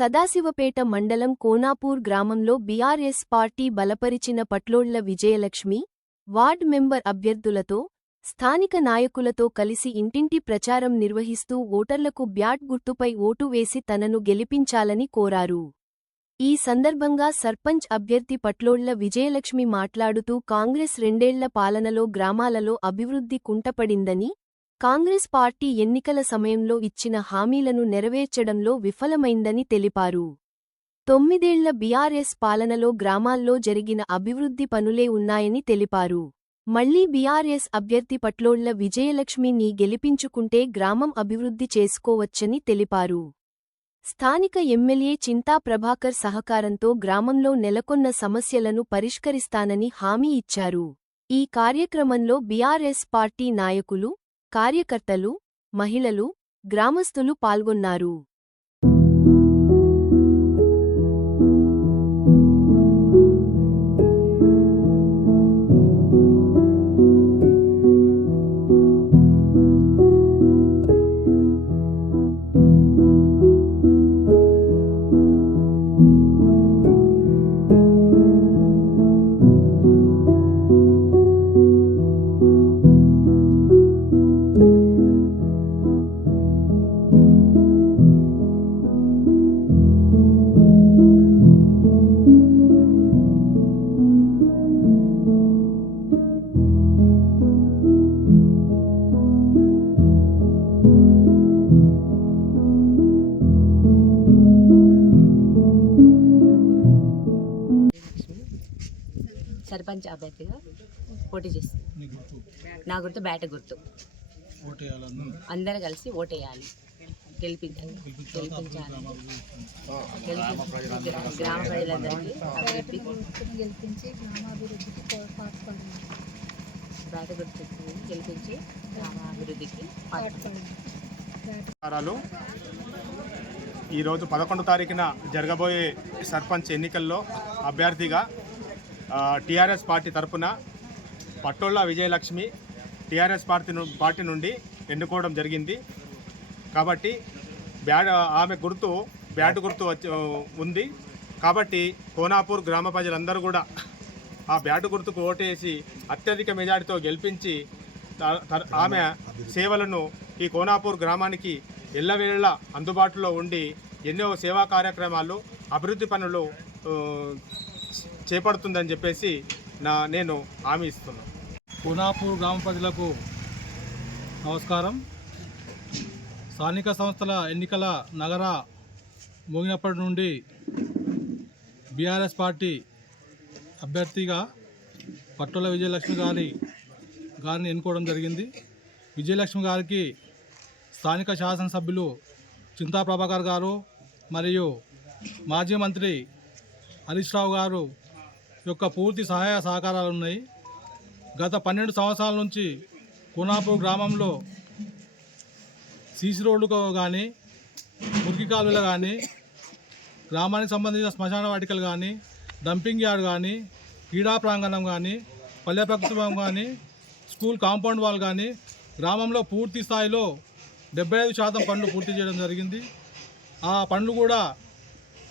సదాశివపేట మండలం కోనాపూర్ గ్రామంలో BRS party బలపరిచిన పట్లోళ్ల విజయలక్ష్మి, వార్డ్ మెంబర్ అభ్యర్థులతో, స్థానిక నాయకులతో కలిసి ఇంటింటి ప్రచారం నిర్వహిస్తూ ఓటర్లకు బ్యాట్ గుర్తుపై ఓటు వేసి తనను గెలిపించాలని కోరారు. ఈ సందర్భంగా సర్పంచ్ అభ్యర్థి పట్లోళ్ల విజయలక్ష్మి మాట్లాడుతూ కాంగ్రెస్ రెండేళ్ల పాలనలో గ్రామాలలో అభివృద్ధి కుంటపడిందని, కాంగ్రెస్ పార్టీ ఎన్నికల సమయంలో ఇచ్చిన హామీలను నెరవేర్చడంలో విఫలమైందని తెలిపారు. 9 ఏళ్ల బీఆర్ఎస్ పాలనలో గ్రామాల్లో జరిగిన అభివృద్ధి పనులే ఉన్నాయని తెలిపారు. మళ్లీ బీఆర్ఎస్ అభ్యర్థి పట్లోళ్ల విజయలక్ష్మిని గెలిపించుకుంటే గ్రామం అభివృద్ధి చేసుకోవచ్చని తెలిపారు. స్థానిక ఎమ్మెల్యే చింతా ప్రభాకర్ సహకారంతో గ్రామంలో నెలకొన్న సమస్యలను పరిష్కరిస్తానని హామీ ఇచ్చారు. ఈ కార్యక్రమంలో బీఆర్ఎస్ పార్టీ నాయకులు, కార్యకర్తలు, మహిళలు, గ్రామస్తులు పాల్గొన్నారు. సర్పంచ్ అభ్యర్థిగా పోటీ చేస్తుంది. నా గుర్తు బ్యాట్ గుర్తు. అందరూ కలిసి ఓటేయాలి, గెలిపించాలి. గ్రామ ప్రజలందరికీ బ్యాట్ గుర్తు గెలిపించి గ్రామాభివృద్ధికి ఈరోజు 11వ తారీఖున జరగబోయే సర్పంచ్ ఎన్నికల్లో అభ్యర్థిగా టీఆర్ఎస్ పార్టీ తరఫున పట్టోళ్ల విజయలక్ష్మి టీఆర్ఎస్ పార్టీ నుండి ఎన్నుకోవడం జరిగింది. కాబట్టి ఆమె గుర్తు బ్యాట్ గుర్తు ఉంది. కాబట్టి కోనాపూర్ గ్రామ ప్రజలందరూ కూడా ఆ బ్యాట్ గుర్తుకు ఓటేసి అత్యధిక మెజారిటీతో గెలిపించి ఆమె సేవలను ఈ కోనాపూర్ గ్రామానికి ఎల్లవేళలా అందుబాటులో ఉండి ఎన్నో సేవా కార్యక్రమాలు, అభివృద్ధి పనులు చేపడుతుందని చెప్పేసి నేను హామీ ఇస్తున్నాను. కోనాపూర్ గ్రామ ప్రజలకు నమస్కారం. స్థానిక సంస్థల ఎన్నికల నగర మోగినప్పటి నుండి బీఆర్ఎస్ పార్టీ అభ్యర్థిగా పట్టోళ్ల విజయలక్ష్మి గారిని ఎన్నుకోవడం జరిగింది. విజయలక్ష్మి గారికి స్థానిక శాసనసభ్యులు చింతా ప్రభాకర్ గారు మరియు మాజీ మంత్రి హరీష్ రావు గారు యొక్క పూర్తి సహాయ సహకారాలు ఉన్నాయి. గత 12 సంవత్సరాల నుంచి కోనాపూర్ గ్రామంలో సీసీ రోడ్లు కానీ, మురికి కాలువలు కానీ, గ్రామానికి సంబంధించిన శ్మశాన వాటికలు కానీ, డంపింగ్ యార్డ్ కానీ, క్రీడా ప్రాంగణం కానీ, పల్లె ప్రకృతి కానీ, స్కూల్ కాంపౌండ్ వాల్ కానీ గ్రామంలో పూర్తి స్థాయిలో 75% పనులు పూర్తి చేయడం జరిగింది. ఆ పనులు కూడా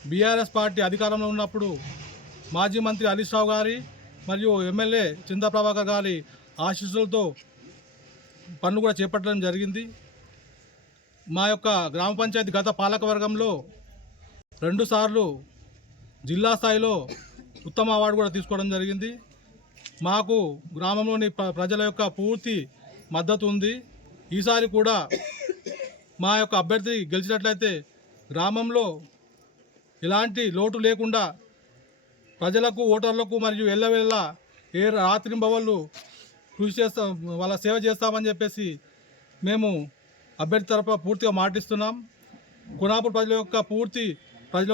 బీఆర్ఎస్ పార్టీ అధికారంలో ఉన్నప్పుడు మాజీ మంత్రి హరీష్ రావు గారి మరియు ఎమ్మెల్యే చింతా ప్రభాకర్ గారి ఆశీస్సులతో పనులు కూడా చేపట్టడం జరిగింది. మా యొక్క గ్రామ పంచాయతీ గత పాలకవర్గంలో 2 సార్లు జిల్లా స్థాయిలో ఉత్తమ అవార్డు కూడా తీసుకోవడం జరిగింది. మాకు గ్రామంలోని ప్రజల యొక్క పూర్తి మద్దతు ఉంది. ఈసారి కూడా మా యొక్క అభ్యర్థి గెలిచినట్లయితే గ్రామంలో ఎలాంటి లోటు లేకుండా ప్రజలకు, ఓటర్లకు మరియు ఎల్లవెల్ల ఏ రాత్రింబవళ్ళు కృషి చేస్తాం, వాళ్ళ సేవ చేస్తామని చెప్పేసి మేము అభ్యర్థి తరఫున పూర్తిగా మాటిస్తున్నాం. కోనాపూర్ ప్రజల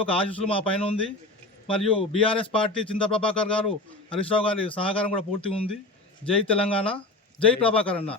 యొక్క ఆశీస్సులు మా పైన ఉంది. మరియు బీఆర్ఎస్ పార్టీ చింతా ప్రభాకర్ గారు, హరీష్ రావు గారి సహకారం కూడా పూర్తిగా ఉంది. జై తెలంగాణ, జై ప్రభాకర్ అన్న.